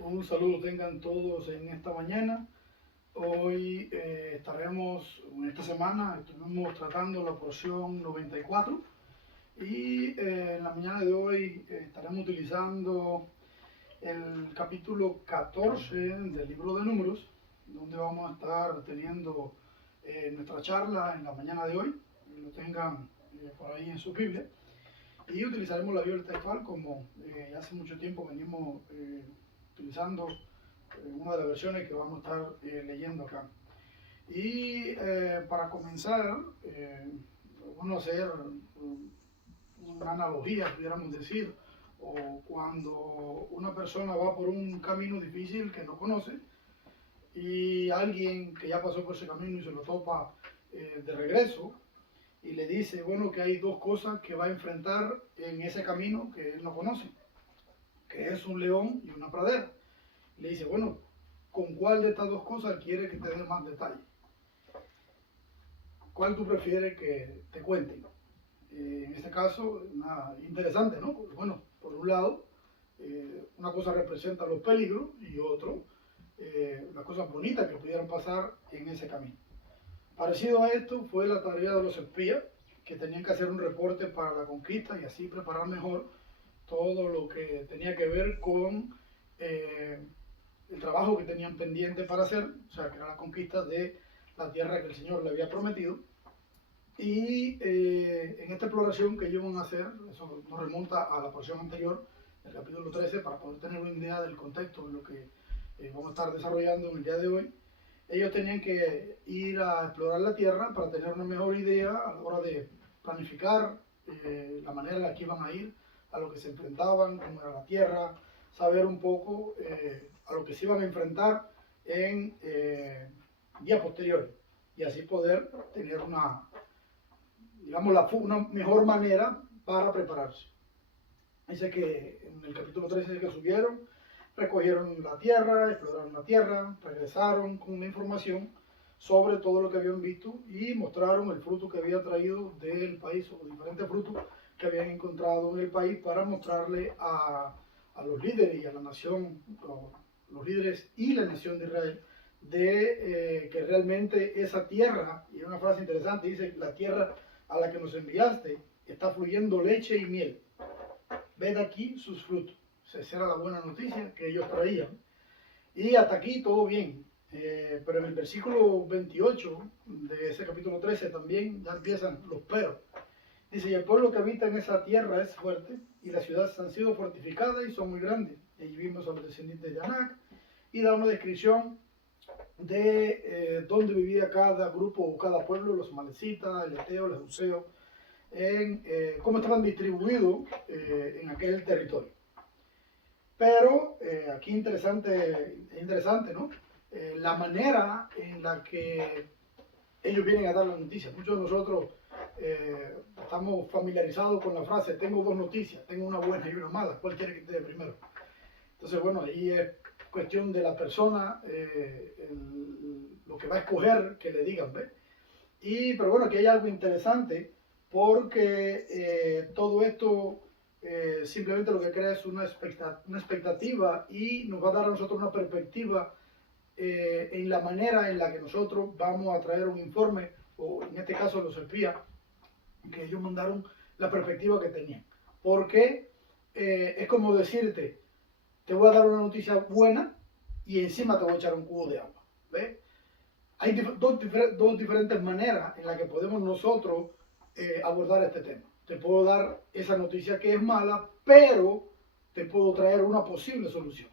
Un saludo tengan todos en esta mañana. Hoy en esta semana, estuvimos tratando la porción 94 y en la mañana de hoy estaremos utilizando el capítulo 14 del libro de Números, donde vamos a estar teniendo nuestra charla en la mañana de hoy. Lo tengan por ahí en su Biblia. Y utilizaremos la Biblia textual como hace mucho tiempo venimos utilizando una de las versiones que vamos a estar leyendo acá. Y para comenzar, vamos a hacer una analogía, pudiéramos decir, o cuando una persona va por un camino difícil que no conoce y alguien que ya pasó por ese camino y se lo topa de regreso y le dice, bueno, que hay dos cosas que va a enfrentar en ese camino que él no conoce, que es un león y una pradera. Le dice, bueno, ¿con cuál de estas dos cosas quiere que te dé más detalle? ¿Cuál tú prefieres que te cuenten? En este caso, interesante, ¿no? Porque, bueno, por un lado, una cosa representa los peligros y otro, las cosas bonitas que pudieran pasar en ese camino. Parecido a esto fue la tarea de los espías, que tenían que hacer un reporte para la conquista y así preparar mejor todo lo que tenía que ver con el trabajo que tenían pendiente para hacer, o sea, que era la conquista de la tierra que el Señor le había prometido. Y en esta exploración que ellos van a hacer, eso nos remonta a la porción anterior, el capítulo 13, para poder tener una idea del contexto de lo que vamos a estar desarrollando en el día de hoy. Ellos tenían que ir a explorar la tierra para tener una mejor idea a la hora de planificar la manera en la que iban a ir, a lo que se enfrentaban, cómo era la tierra, saber un poco a lo que se iban a enfrentar en días posteriores y así poder tener una mejor manera para prepararse. Dice que en el capítulo 13 que subieron, recogieron la tierra, exploraron la tierra, regresaron con una información sobre todo lo que habían visto y mostraron el fruto que había traído del país o diferentes frutos que habían encontrado en el país para mostrarle a los líderes y a la nación, los líderes y la nación de Israel, de que realmente esa tierra, y una frase interesante, dice, la tierra a la que nos enviaste está fluyendo leche y miel. Ved aquí sus frutos. Esa era la buena noticia que ellos traían. Y hasta aquí todo bien. Pero en el versículo 28 de ese capítulo 13 también ya empiezan los peros. Dice, y el pueblo que habita en esa tierra es fuerte, y las ciudades han sido fortificadas y son muy grandes. Y allí vimos a los descendientes de Anac, y da una descripción de dónde vivía cada grupo o cada pueblo, los amalecitas, el eteo, los jebuseos, cómo estaban distribuidos en aquel territorio. Pero aquí interesante, ¿no? La manera en la que ellos vienen a dar la noticia. Muchos de nosotros estamos familiarizados con la frase, tengo dos noticias, tengo una buena y una mala, ¿cuál quiere que te dé primero? Entonces, bueno, ahí es cuestión de la persona, lo que va a escoger que le digan, ¿ves? Pero bueno, aquí hay algo interesante porque todo esto simplemente lo que crea es una expectativa y nos va a dar a nosotros una perspectiva en la manera en la que nosotros vamos a traer un informe, o en este caso los espías, que ellos mandaron la perspectiva que tenían. Porque es como decirte, te voy a dar una noticia buena y encima te voy a echar un cubo de agua. ¿Ves? Hay dos diferentes maneras en las que podemos nosotros abordar este tema. Te puedo dar esa noticia que es mala, pero te puedo traer una posible solución.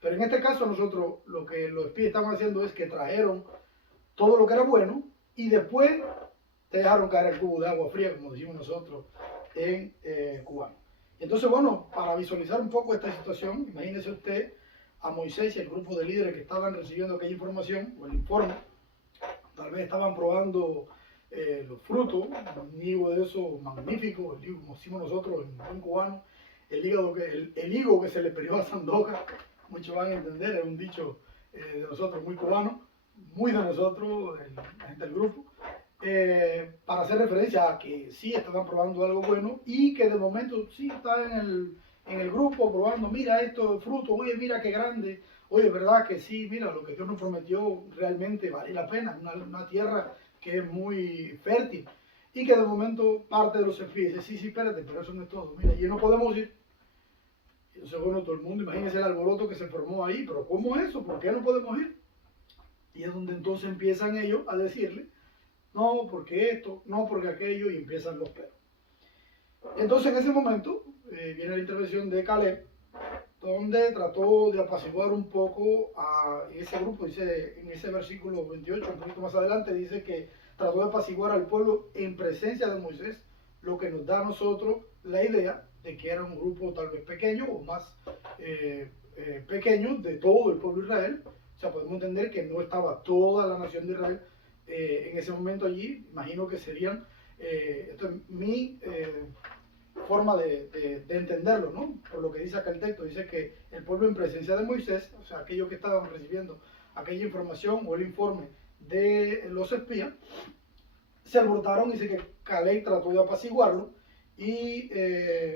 Pero en este caso nosotros lo que los espías estaban haciendo es que trajeron todo lo que era bueno y después te dejaron caer el cubo de agua fría, como decimos nosotros en cubano. Entonces, bueno, para visualizar un poco esta situación, imagínese usted a Moisés y el grupo de líderes que estaban recibiendo aquella información, o el informe, tal vez estaban probando los frutos, un higo de esos magníficos, el higo, como decimos nosotros en buen cubano, el higo que se le perdió a Sandoka, muchos van a entender, es un dicho de nosotros muy cubano, muy de nosotros, la gente del grupo, para hacer referencia a que sí estaban probando algo bueno y que de momento sí está en el grupo probando, mira esto, fruto, oye, mira qué grande, oye, verdad que sí, mira, lo que Dios nos prometió realmente vale la pena, una tierra que es muy fértil. Y que de momento parte de los espías dice, sí, sí, espérate, pero eso no es todo, mira, y no podemos ir. Y entonces, bueno, todo el mundo, imagínense el alboroto que se formó ahí, pero ¿cómo eso? ¿Por qué no podemos ir? Y es donde entonces empiezan ellos a decirle, no, porque esto, no, porque aquello, y empiezan los peros. Entonces en ese momento viene la intervención de Caleb, donde trató de apaciguar un poco a ese grupo, dice en ese versículo 28, un poquito más adelante, dice que trató de apaciguar al pueblo en presencia de Moisés, lo que nos da a nosotros la idea de que era un grupo tal vez pequeño o más pequeño de todo el pueblo de Israel. O sea, podemos entender que no estaba toda la nación de Israel en ese momento allí. Imagino que serían, esto es mi forma de entenderlo, ¿no? Por lo que dice acá el texto, dice que el pueblo en presencia de Moisés, o sea, aquellos que estaban recibiendo aquella información o el informe de los espías, se alborotaron. Dice que Caleb trató de apaciguarlo y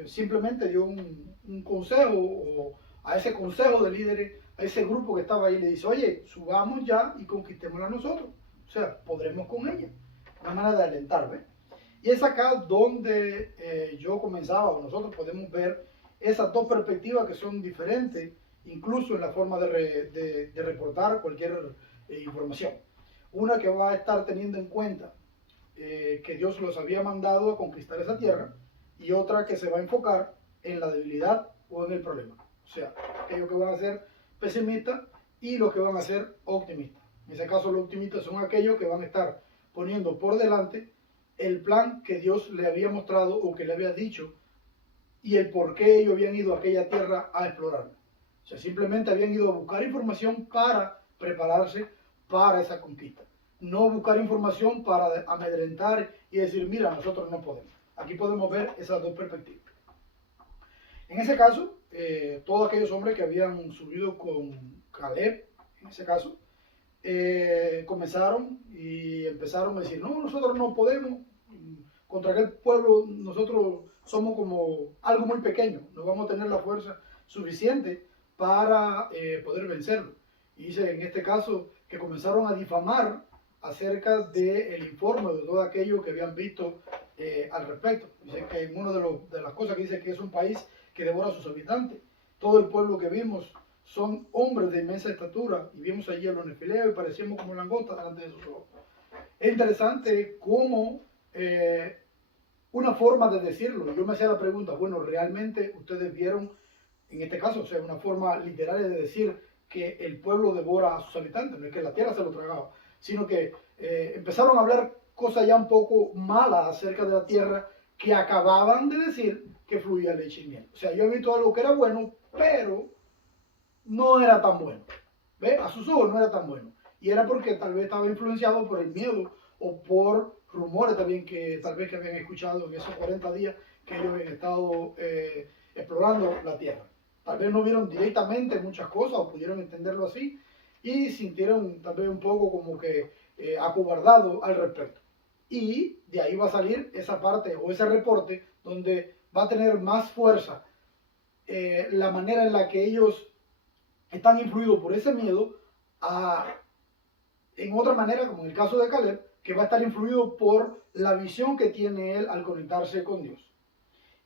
simplemente dio un consejo o a ese consejo de líderes, a ese grupo que estaba ahí, le dice, oye, subamos ya y conquistémosla nosotros, o sea, podremos con ella, una manera de alentar, ¿ves? Y es acá donde yo comenzaba, o nosotros podemos ver esas dos perspectivas que son diferentes, incluso en la forma de reportar cualquier información. Una que va a estar teniendo en cuenta que Dios los había mandado a conquistar esa tierra, y otra que se va a enfocar en la debilidad o en el problema. O sea, aquellos que van a ser pesimistas y los que van a ser optimistas. En ese caso, los optimistas son aquellos que van a estar poniendo por delante el plan que Dios le había mostrado o que le había dicho y el por qué ellos habían ido a aquella tierra a explorarla. O sea, simplemente habían ido a buscar información para prepararse para esa conquista. No buscar información para amedrentar y decir, mira, nosotros no podemos. Aquí podemos ver esas dos perspectivas. En ese caso, todos aquellos hombres que habían subido con Caleb, en ese caso, comenzaron y empezaron a decir, no, nosotros no podemos, contra aquel pueblo nosotros somos como algo muy pequeño, no vamos a tener la fuerza suficiente para poder vencerlo. Y dice en este caso que comenzaron a difamar acerca del informe de todo aquello que habían visto al respecto. Dice que en una de las cosas que dice que es un país que devora a sus habitantes. Todo el pueblo que vimos son hombres de inmensa estatura, y vimos allí a los nefileos y parecíamos como langostas delante de sus ojos. Es interesante cómo una forma de decirlo. Yo me hacía la pregunta, bueno, ¿realmente ustedes vieron, en este caso, o sea, una forma literaria de decir que el pueblo devora a sus habitantes? No es que la tierra se lo tragaba, sino que empezaron a hablar cosas ya un poco malas acerca de la tierra, que acababan de decir que fluía leche y miel. O sea, yo he visto algo que era bueno, pero no era tan bueno. ¿Ve? A sus ojos no era tan bueno. Y era porque tal vez estaba influenciado por el miedo o por rumores también que tal vez que habían escuchado en esos 40 días que ellos habían estado explorando la tierra. Tal vez no vieron directamente muchas cosas o pudieron entenderlo así y sintieron tal vez un poco como que acobardado al respecto. Y de ahí va a salir esa parte o ese reporte donde va a tener más fuerza la manera en la que ellos están influidos por ese miedo en otra manera, como en el caso de Caleb, que va a estar influido por la visión que tiene él al conectarse con Dios.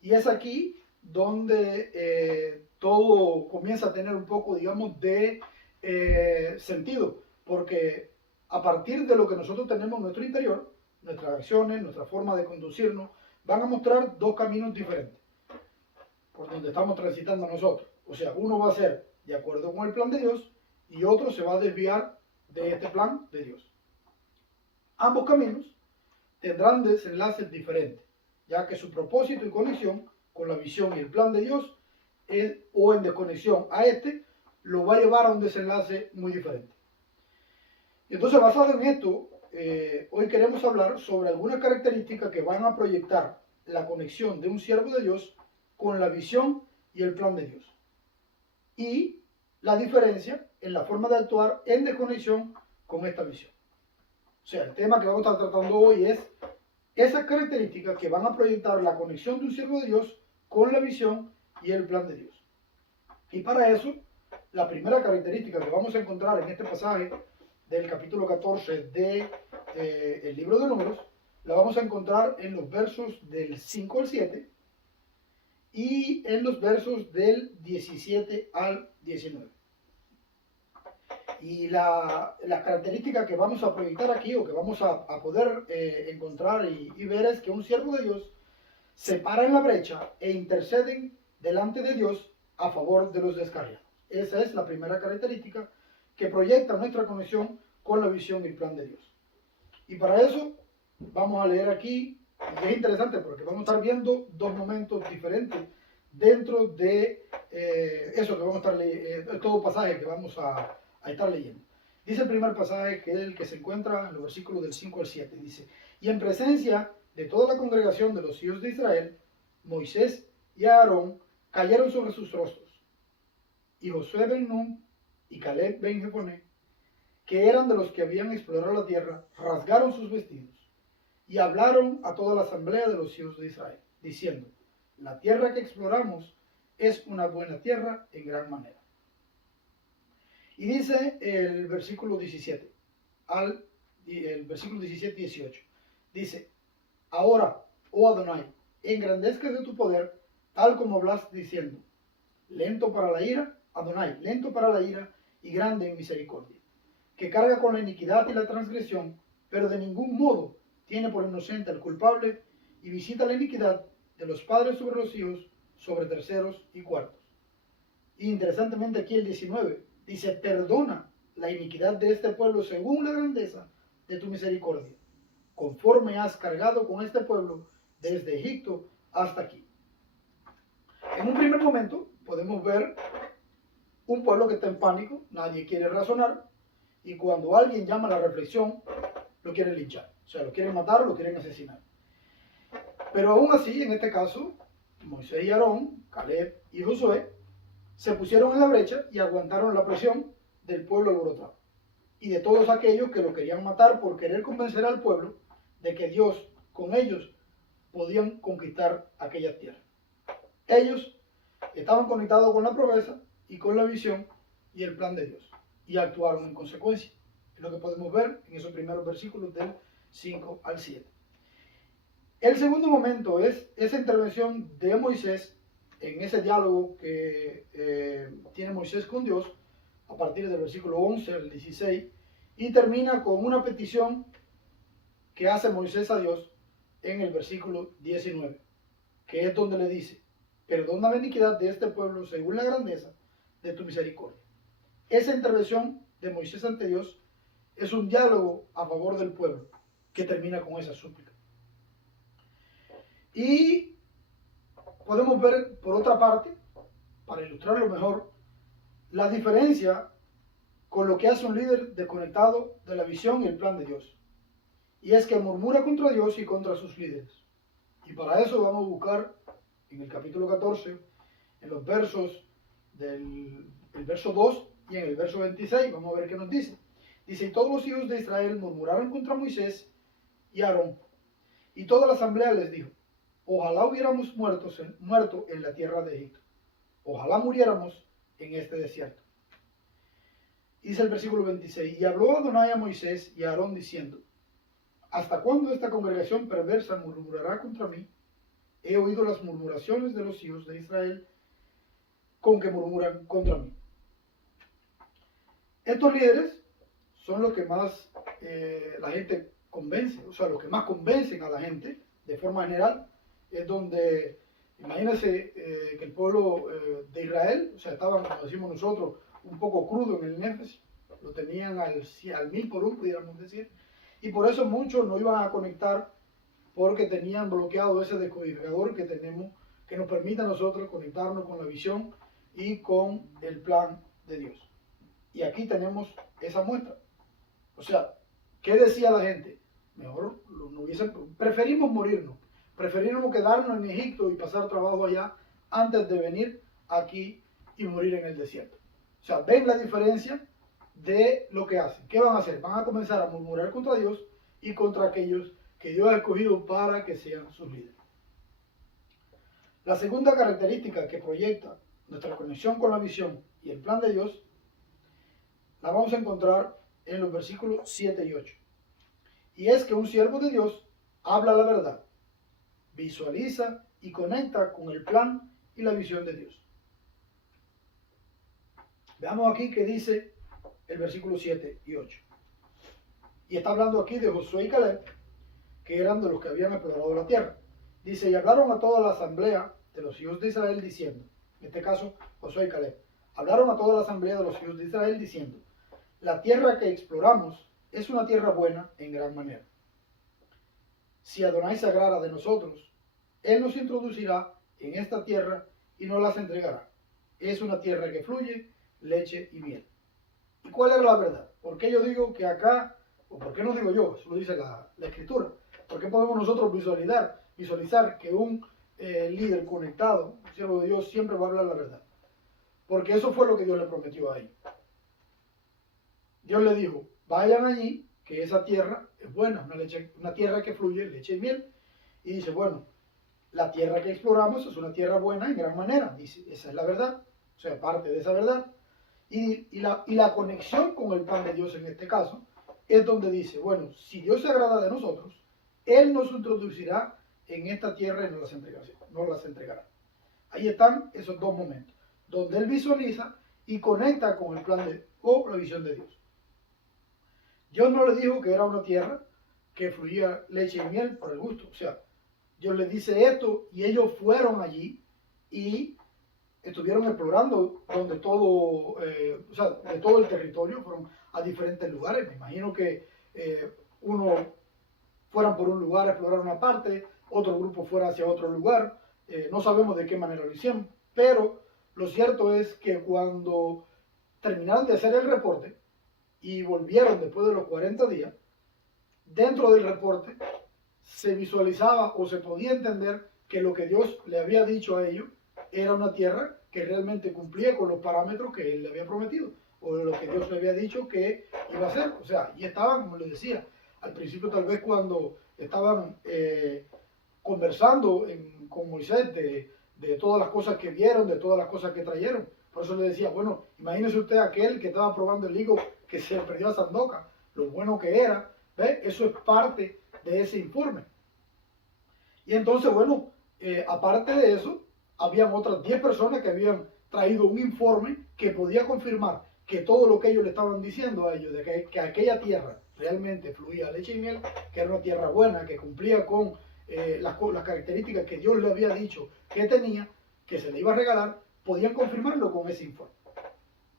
Y es aquí donde todo comienza a tener un poco, digamos, de sentido, porque a partir de lo que nosotros tenemos en nuestro interior, nuestras acciones, nuestra forma de conducirnos, van a mostrar dos caminos diferentes por donde estamos transitando nosotros. O sea, uno va a ser de acuerdo con el plan de Dios y otro se va a desviar de este plan de Dios. Ambos caminos tendrán desenlaces diferentes, ya que su propósito y conexión con la visión y el plan de Dios o en desconexión a este, lo va a llevar a un desenlace muy diferente. Y entonces, basado en esto, hoy queremos hablar sobre algunas características que van a proyectar la conexión de un siervo de Dios con la visión y el plan de Dios. Y la diferencia en la forma de actuar en desconexión con esta visión. O sea, el tema que vamos a estar tratando hoy es esas características que van a proyectar la conexión de un siervo de Dios con la visión y el plan de Dios. Y para eso, la primera característica que vamos a encontrar en este pasaje del capítulo 14 del libro de Números, la vamos a encontrar en los versos del 5 al 7 y en los versos del 17 al 19. Y la característica que vamos a proyectar aquí, o que vamos a poder encontrar y ver, es que un siervo de Dios se para en la brecha e interceden delante de Dios a favor de los descarriados. Esa es la primera característica que proyecta nuestra conexión con la visión y el plan de Dios. Y para eso vamos a leer aquí, y es interesante porque vamos a estar viendo dos momentos diferentes dentro de eso que vamos a estar leyendo, todo pasaje que vamos a estar leyendo. Dice el primer pasaje, que es el que se encuentra en los versículos del 5 al 7. Dice: y en presencia de toda la congregación de los hijos de Israel, Moisés y Aarón cayeron sobre sus rostros, y Josué ben Nun y Caleb ben Jefoné, que eran de los que habían explorado la tierra, rasgaron sus vestidos y hablaron a toda la asamblea de los hijos de Israel, diciendo: la tierra que exploramos es una buena tierra en gran manera. Y dice el versículo 17 el versículo 17 y 18, dice: ahora, oh Adonai, engrandezca de tu poder, tal como hablaste diciendo: lento para la ira, Adonai, lento para la ira y grande en misericordia, que carga con la iniquidad y la transgresión, pero de ningún modo tiene por inocente al culpable, y visita la iniquidad de los padres sobre los hijos, sobre terceros y cuartos. Y interesantemente aquí el 19 dice: perdona la iniquidad de este pueblo según la grandeza de tu misericordia, conforme has cargado con este pueblo desde Egipto hasta aquí. En un primer momento podemos ver un pueblo que está en pánico, nadie quiere razonar, y cuando alguien llama a la reflexión, lo quieren linchar, o sea, lo quieren matar, lo quieren asesinar. Pero aún así, en este caso, Moisés y Aarón, Caleb y Josué, se pusieron en la brecha y aguantaron la presión del pueblo alborotado y de todos aquellos que lo querían matar por querer convencer al pueblo de que Dios con ellos podían conquistar aquella tierra. Ellos estaban conectados con la promesa y con la visión y el plan de Dios, y actuaron en consecuencia. Es lo que podemos ver en esos primeros versículos del 5 al 7. El segundo momento es esa intervención de Moisés en ese diálogo que tiene Moisés con Dios, a partir del versículo 11 al 16, y termina con una petición que hace Moisés a Dios en el versículo 19, que es donde le dice: perdona la iniquidad de este pueblo según la grandeza de tu misericordia. Esa intervención de Moisés ante Dios es un diálogo a favor del pueblo que termina con esa súplica. Y podemos ver, por otra parte, para ilustrarlo mejor, la diferencia con lo que hace un líder desconectado de la visión y el plan de Dios. Y es que murmura contra Dios y contra sus líderes. Y para eso vamos a buscar en el capítulo 14, en los versos del verso 2 y en el verso 26, vamos a ver qué nos dice. Dice: y todos los hijos de Israel murmuraron contra Moisés y Aarón, y toda la asamblea les dijo: ojalá hubiéramos muerto en la tierra de Egipto, ojalá muriéramos en este desierto. Dice el versículo 26: y habló Adonai a Moisés y a Aarón diciendo: ¿hasta cuándo esta congregación perversa murmurará contra mí? He oído las murmuraciones de los hijos de Israel con que murmuran contra mí. Estos líderes son los que más la gente convence, o sea, los que más convencen a la gente de forma general. Es donde, imagínense que el pueblo de Israel, o sea, estaban, como decimos nosotros, un poco crudo en el Nefes, lo tenían al 1000 por 1, pudiéramos decir, y por eso muchos no iban a conectar, porque tenían bloqueado ese decodificador que tenemos, que nos permite a nosotros conectarnos con la visión y con el plan de Dios. Y aquí tenemos esa muestra. O sea, ¿qué decía la gente? Mejor preferimos morirnos, preferimos quedarnos en Egipto y pasar trabajo allá antes de venir aquí y morir en el desierto. O sea, ven la diferencia de lo que hacen. ¿Qué van a hacer? Van a comenzar a murmurar contra Dios y contra aquellos que Dios ha escogido para que sean sus líderes. La segunda característica que proyecta nuestra conexión con la visión y el plan de Dios la vamos a encontrar en los versículos 7 y 8. Y es que un siervo de Dios habla la verdad, visualiza y conecta con el plan y la visión de Dios. Veamos aquí que dice el versículo 7 y 8. Y está hablando aquí de Josué y Caleb, que eran de los que habían explorado la tierra. Dice, y hablaron a toda la asamblea de los hijos de Israel diciendo, en este caso Josué y Caleb, hablaron a toda la asamblea de los hijos de Israel diciendo, la tierra que exploramos es una tierra buena en gran manera. Si Adonai se agrada de nosotros, Él nos introducirá en esta tierra y nos las entregará. Es una tierra que fluye leche y miel. ¿Y cuál era la verdad? ¿Por qué yo digo que acá, o por qué no digo yo? Eso lo dice la Escritura. ¿Por qué podemos nosotros visualizar que un líder conectado, un siervo de Dios, siempre va a hablar la verdad? Porque eso fue lo que Dios le prometió a ellos. Dios le dijo, vayan allí, que esa tierra es buena, una tierra que fluye leche y miel. Y dice, bueno, la tierra que exploramos es una tierra buena en gran manera. Dice, esa es la verdad, o sea, parte de esa verdad. Y la conexión con el plan de Dios en este caso es donde dice, bueno, si Dios se agrada de nosotros, Él nos introducirá en esta tierra y nos las entregará. Ahí están esos dos momentos, donde Él visualiza y conecta con el plan o la visión de Dios. Dios no le dijo que era una tierra que fluía leche y miel por el gusto. O sea, Dios les dice esto y ellos fueron allí y estuvieron explorando donde todo, de todo el territorio, fueron a diferentes lugares. Me imagino que uno fueran por un lugar a explorar una parte, otro grupo fuera hacia otro lugar. No sabemos de qué manera lo hicieron, pero lo cierto es que cuando terminaron de hacer el reporte y volvieron después de los 40 días, dentro del reporte se visualizaba o se podía entender que lo que Dios le había dicho a ellos era una tierra que realmente cumplía con los parámetros que Él le había prometido, o lo que Dios le había dicho que iba a hacer. O sea, y estaban, como les decía, al principio tal vez cuando estaban conversando con Moisés de todas las cosas que vieron, de todas las cosas que trajeron. Por eso le decía, bueno, imagínese usted aquel que estaba probando el higo que se le perdió a Sandoka, lo bueno que era, ¿ve? Eso es parte de ese informe. Y entonces, bueno, aparte de eso, habían otras 10 personas que habían traído un informe que podía confirmar que todo lo que ellos le estaban diciendo a ellos, de que aquella tierra realmente fluía leche y miel, que era una tierra buena, que cumplía con las características que Dios le había dicho que tenía, que se le iba a regalar, podían confirmarlo con ese informe.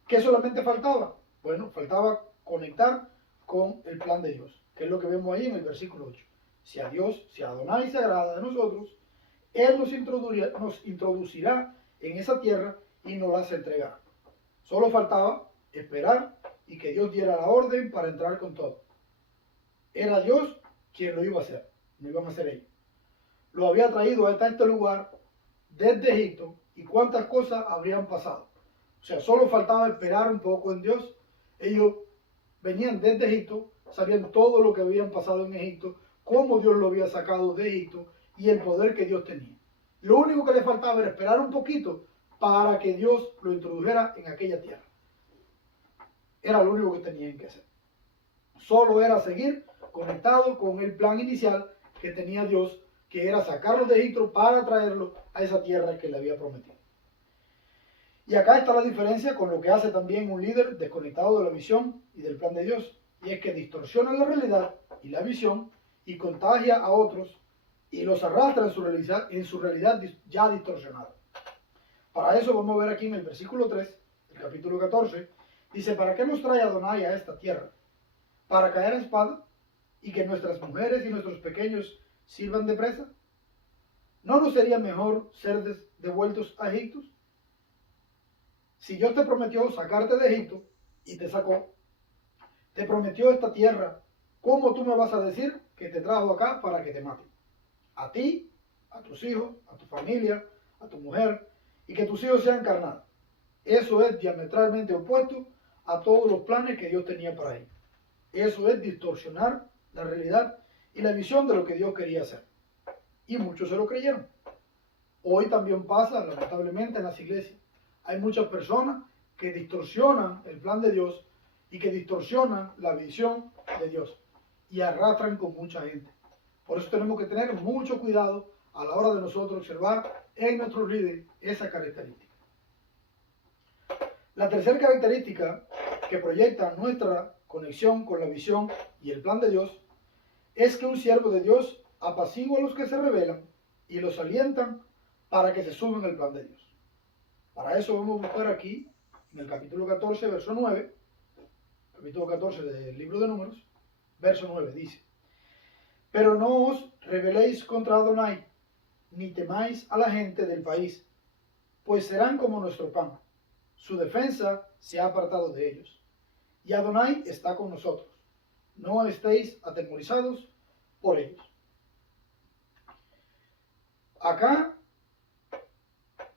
¿Qué solamente faltaba? Bueno, faltaba conectar con el plan de Dios, que es lo que vemos ahí en el versículo 8. Si a Dios, si a Adonai se agrada de nosotros, Él nos introducirá en esa tierra y nos las entregará. Solo faltaba esperar y que Dios diera la orden para entrar con todo. Era Dios quien lo iba a hacer, no iban a hacer ellos. Lo había traído hasta este lugar desde Egipto y cuántas cosas habrían pasado. O sea, solo faltaba esperar un poco en Dios. Ellos venían desde Egipto, sabían todo lo que habían pasado en Egipto, cómo Dios lo había sacado de Egipto y el poder que Dios tenía. Lo único que le faltaba era esperar un poquito para que Dios lo introdujera en aquella tierra. Era lo único que tenían que hacer. Solo era seguir conectado con el plan inicial que tenía Dios, que era sacarlos de Egipto para traerlos a esa tierra que le había prometido. Y acá está la diferencia con lo que hace también un líder desconectado de la visión y del plan de Dios. Y es que distorsiona la realidad y la visión y contagia a otros y los arrastra en su realidad ya distorsionada. Para eso vamos a ver aquí en el versículo 3, del capítulo 14, dice, ¿para qué nos trae Adonai a esta tierra? ¿Para caer a espada y que nuestras mujeres y nuestros pequeños sirvan de presa? ¿No nos sería mejor ser devueltos a Egipto? Si Dios te prometió sacarte de Egipto y te sacó, te prometió esta tierra, ¿cómo tú me vas a decir que te trajo acá para que te maten? A ti, a tus hijos, a tu familia, a tu mujer, y que tus hijos sean carnados. Eso es diametralmente opuesto a todos los planes que Dios tenía para ellos. Eso es distorsionar la realidad y la visión de lo que Dios quería hacer. Y muchos se lo creyeron. Hoy también pasa, lamentablemente, en las iglesias. Hay muchas personas que distorsionan el plan de Dios y que distorsionan la visión de Dios y arrastran con mucha gente. Por eso tenemos que tener mucho cuidado a la hora de nosotros observar en nuestros líderes esa característica. La tercera característica que proyecta nuestra conexión con la visión y el plan de Dios es que un siervo de Dios apacigua a los que se rebelan y los alientan para que se sumen al plan de Dios. Para eso vamos a buscar aquí, en el capítulo 14, verso 9, capítulo 14 del libro de Números, verso 9, dice: Pero no os rebeléis contra Adonai, ni temáis a la gente del país, pues serán como nuestro pan. Su defensa se ha apartado de ellos, y Adonai está con nosotros. No estéis atemorizados por ellos. Acá,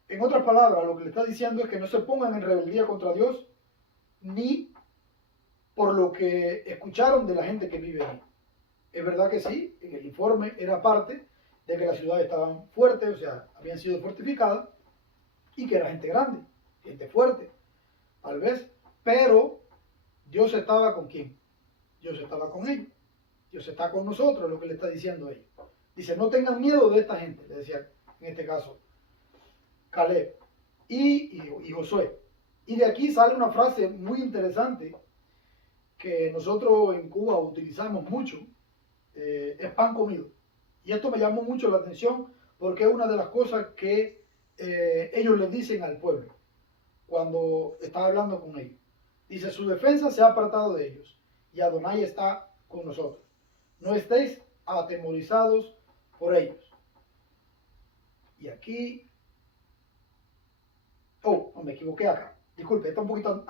en otras palabras, lo que le está diciendo es que no se pongan en rebeldía contra Dios, ni por lo que escucharon de la gente que vive allí. Es verdad que sí, en el informe era parte de que las ciudades estaban fuertes, o sea, habían sido fortificadas, y que era gente grande, gente fuerte, tal vez, pero Dios estaba con quién. Dios estaba con ellos. Dios está con nosotros, es lo que le está diciendo a ellos. Dice, no tengan miedo de esta gente, le decía en este caso Caleb y Josué. Y de aquí sale una frase muy interesante que nosotros en Cuba utilizamos mucho, es pan comido. Y esto me llamó mucho la atención porque es una de las cosas que ellos le dicen al pueblo cuando está hablando con ellos. Dice, su defensa se ha apartado de ellos y Adonai está con nosotros. No estéis atemorizados por ellos. Y aquí, no, me equivoqué acá. Disculpe, está un poquito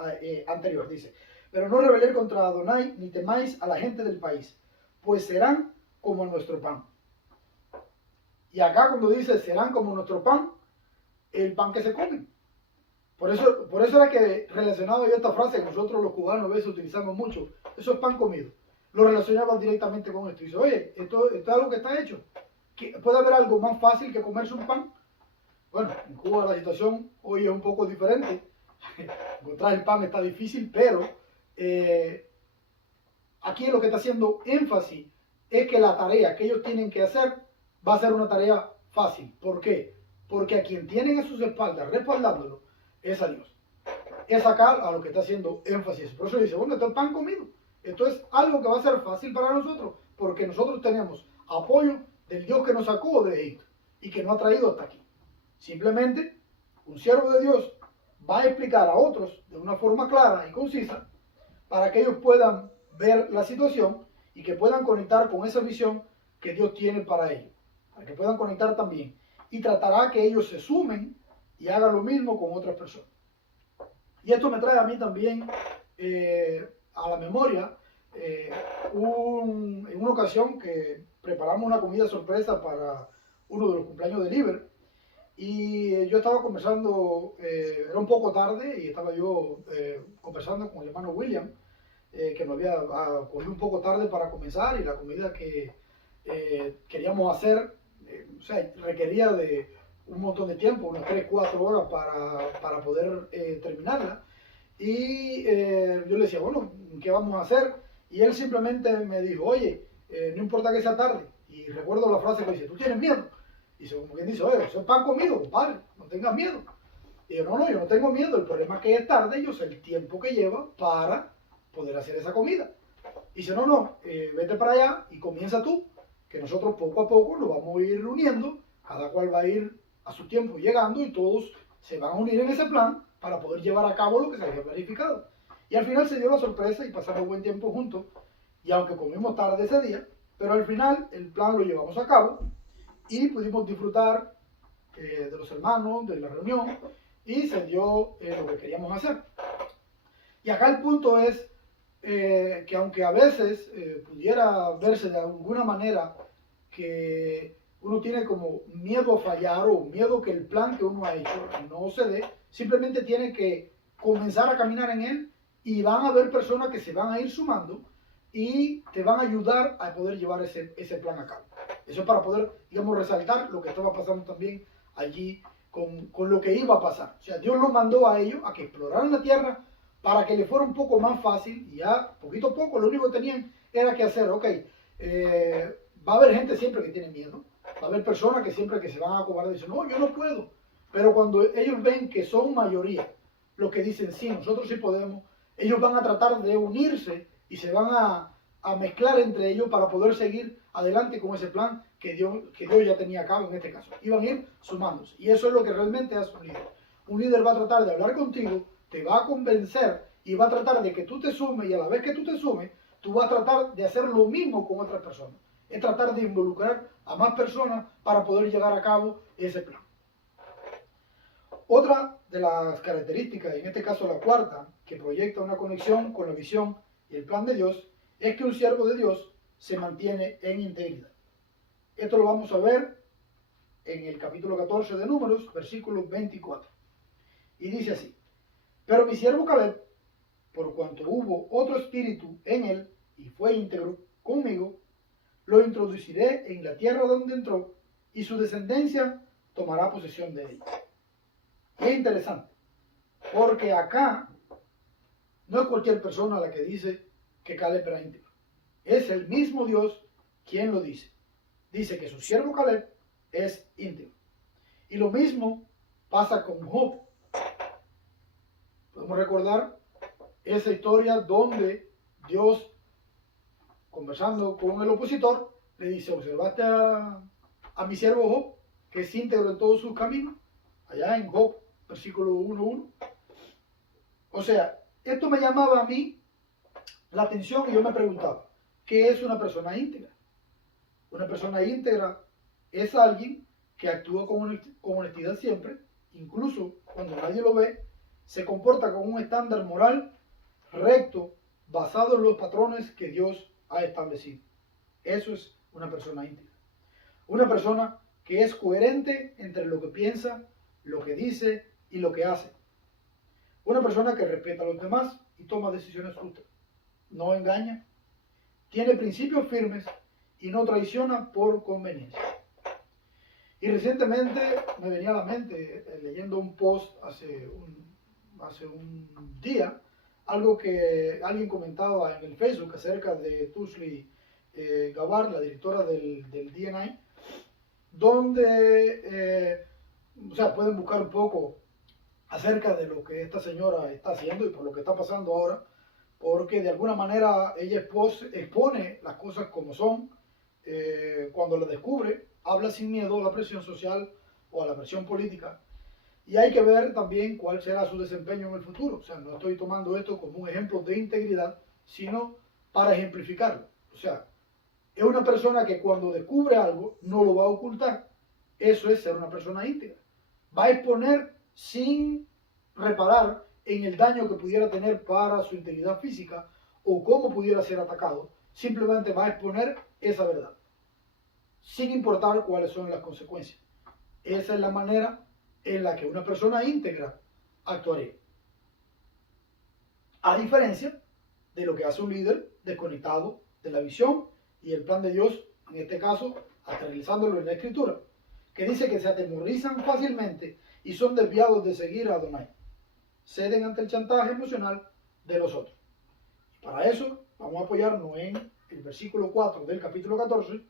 anterior. Dice, pero no rebeléis contra Adonai, ni temáis a la gente del país, pues serán como nuestro pan. Y acá cuando dice serán como nuestro pan, el pan que se come. Por eso era que relacionado yo esta frase que nosotros los cubanos a veces utilizamos mucho, eso es pan comido. Lo relacionaban directamente con esto. Y dice, oye, esto es algo que está hecho. ¿Puede haber algo más fácil que comerse un pan? Bueno, en Cuba la situación hoy es un poco diferente. Encontrar el pan está difícil, pero aquí lo que está haciendo énfasis es que la tarea que ellos tienen que hacer va a ser una tarea fácil. ¿Por qué? Porque a quien tienen a sus espaldas respaldándolo es a Dios. Es acá a lo que está haciendo énfasis. Por eso dice, bueno, esto es pan comido. Esto es algo que va a ser fácil para nosotros, porque nosotros tenemos apoyo del Dios que nos sacó de Egipto y que nos ha traído hasta aquí. Simplemente, un siervo de Dios va a explicar a otros de una forma clara y concisa para que ellos puedan ver la situación y que puedan conectar con esa visión que Dios tiene para ellos. Para que puedan conectar también. Y tratará que ellos se sumen y hagan lo mismo con otras personas. Y esto me trae a mí también a la memoria en una ocasión que preparamos una comida sorpresa para uno de los cumpleaños de Liber. Y yo estaba conversando, era un poco tarde, y estaba yo conversando con el hermano William, que me había cogido un poco tarde para comenzar, y la comida que queríamos hacer, o sea, requería de un montón de tiempo, unas 3-4 horas para poder terminarla. Y yo le decía, bueno, ¿qué vamos a hacer? Y él simplemente me dijo, oye, no importa que sea tarde. Y recuerdo la frase que dice, ¿tú tienes miedo? Y dice, como quien dice, oye, eso es pan comido, compadre, no tengas miedo. Y yo, no, yo no tengo miedo, el problema es que es tarde, yo sé el tiempo que lleva para poder hacer esa comida. Y dice, no, vete para allá y comienza tú, que nosotros poco a poco nos vamos a ir reuniendo, cada cual va a ir a su tiempo llegando y todos se van a unir en ese plan para poder llevar a cabo lo que se había planificado. Y al final se dio la sorpresa y pasamos buen tiempo juntos, y aunque comimos tarde ese día, pero al final el plan lo llevamos a cabo y pudimos disfrutar de los hermanos, de la reunión, y se dio lo que queríamos hacer. Y acá el punto es que aunque a veces pudiera verse de alguna manera que uno tiene como miedo a fallar o miedo que el plan que uno ha hecho no se dé, simplemente tiene que comenzar a caminar en él y van a haber personas que se van a ir sumando y te van a ayudar a poder llevar ese plan a cabo. Eso es para poder, digamos, resaltar lo que estaba pasando también allí con lo que iba a pasar. O sea, Dios los mandó a ellos a que exploraran la tierra para que les fuera un poco más fácil y ya poquito a poco lo único que tenían era que hacer, ok, va a haber gente siempre que tiene miedo, va a haber personas que siempre que se van a acobardar dicen, no, yo no puedo, pero cuando ellos ven que son mayoría los que dicen, sí, nosotros sí podemos, ellos van a tratar de unirse y se van a mezclar entre ellos para poder seguir adelante con ese plan que Dios ya tenía a cabo en este caso. Iban a ir sumándose. Y eso es lo que realmente hace un líder. Un líder va a tratar de hablar contigo, te va a convencer y va a tratar de que tú te sumes y a la vez que tú te sumes, tú vas a tratar de hacer lo mismo con otras personas. Es tratar de involucrar a más personas para poder llevar a cabo ese plan. Otra de las características, en este caso la cuarta, que proyecta una conexión con la visión y el plan de Dios, es que un siervo de Dios se mantiene en integridad. Esto lo vamos a ver en el capítulo 14 de Números, versículo 24. Y dice así, pero mi siervo Caleb, por cuanto hubo otro espíritu en él y fue íntegro conmigo, lo introduciré en la tierra donde entró y su descendencia tomará posesión de ella. Y es interesante, porque acá no es cualquier persona la que dice que Caleb era íntegro. Es el mismo Dios quien lo dice. Dice que su siervo Caleb es íntegro. Y lo mismo pasa con Job. Podemos recordar esa historia donde Dios, conversando con el opositor, le dice, ¿observaste a mi siervo Job, que es íntegro en todos sus caminos? Allá en Job, versículo 1:1. O sea, esto me llamaba a mí la atención y yo me preguntaba, ¿qué es una persona íntegra? Una persona íntegra es alguien que actúa con honestidad siempre, incluso cuando nadie lo ve, se comporta con un estándar moral recto, basado en los patrones que Dios ha establecido. Eso es una persona íntegra. Una persona que es coherente entre lo que piensa, lo que dice y lo que hace. Una persona que respeta a los demás y toma decisiones justas. No engaña, tiene principios firmes y no traiciona por conveniencia. Y recientemente me venía a la mente, leyendo un post hace un día, algo que alguien comentaba en el Facebook acerca de Tulsi Gabbard, la directora del DNI, donde pueden buscar un poco acerca de lo que esta señora está haciendo y por lo que está pasando ahora, porque de alguna manera ella expone las cosas como son. Cuando la descubre, habla sin miedo a la presión social o a la presión política. Y hay que ver también cuál será su desempeño en el futuro. O sea, no estoy tomando esto como un ejemplo de integridad, sino para ejemplificarlo. O sea, es una persona que cuando descubre algo no lo va a ocultar. Eso es ser una persona íntegra. Va a exponer sin reparar en el daño que pudiera tener para su integridad física o cómo pudiera ser atacado. Simplemente va a exponer esa verdad, sin importar cuáles son las consecuencias. Esa es la manera en la que una persona íntegra actuaría. A diferencia de lo que hace un líder desconectado de la visión y el plan de Dios, en este caso, aterrizándolo en la Escritura, que dice que se atemorizan fácilmente y son desviados de seguir a Adonai. Ceden ante el chantaje emocional de los otros. Para eso vamos a apoyarnos en el versículo 4 del capítulo 14,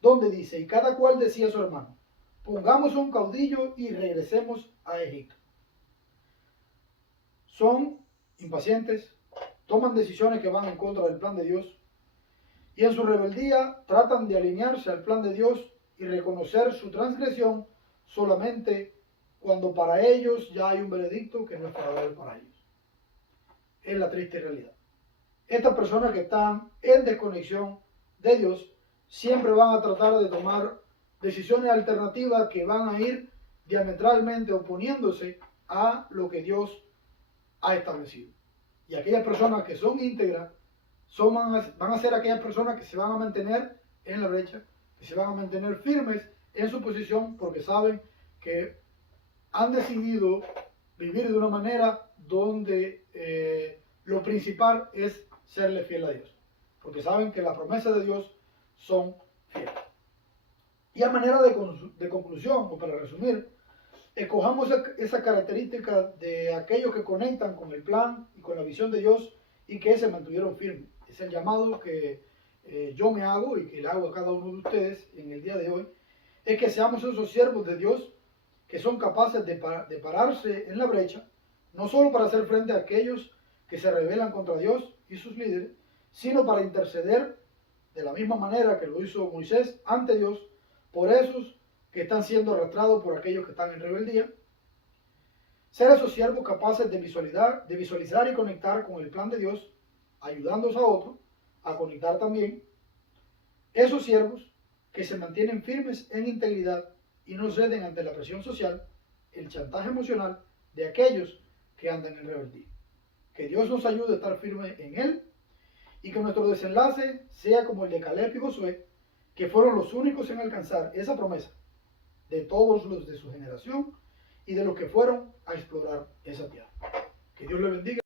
donde dice, y cada cual decía a su hermano, pongamos un caudillo y regresemos a Egipto. Son impacientes, toman decisiones que van en contra del plan de Dios, y en su rebeldía tratan de alinearse al plan de Dios y reconocer su transgresión solamente cuando para ellos ya hay un veredicto que no es favorable para ellos. Es la triste realidad. Estas personas que están en desconexión de Dios siempre van a tratar de tomar decisiones alternativas que van a ir diametralmente oponiéndose a lo que Dios ha establecido. Y aquellas personas que son íntegras van a ser aquellas personas que se van a mantener en la brecha, que se van a mantener firmes en su posición porque saben que han decidido vivir de una manera donde lo principal es serle fiel a Dios, porque saben que las promesas de Dios son fieles. Y a manera de conclusión, o para resumir, escojamos esa característica de aquellos que conectan con el plan y con la visión de Dios y que se mantuvieron firmes. Es el llamado que yo me hago y que le hago a cada uno de ustedes en el día de hoy, es que seamos esos siervos de Dios que son capaces de pararse en la brecha, no solo para hacer frente a aquellos que se rebelan contra Dios y sus líderes, sino para interceder de la misma manera que lo hizo Moisés ante Dios por esos que están siendo arrastrados por aquellos que están en rebeldía. Ser esos siervos capaces de visualizar y conectar con el plan de Dios, ayudándose a otros a conectar también. Esos siervos que se mantienen firmes en integridad y no ceden ante la presión social, el chantaje emocional de aquellos que andan en rebeldía. Que Dios nos ayude a estar firmes en Él y que nuestro desenlace sea como el de Caleb y Josué, que fueron los únicos en alcanzar esa promesa de todos los de su generación y de los que fueron a explorar esa tierra. Que Dios le bendiga.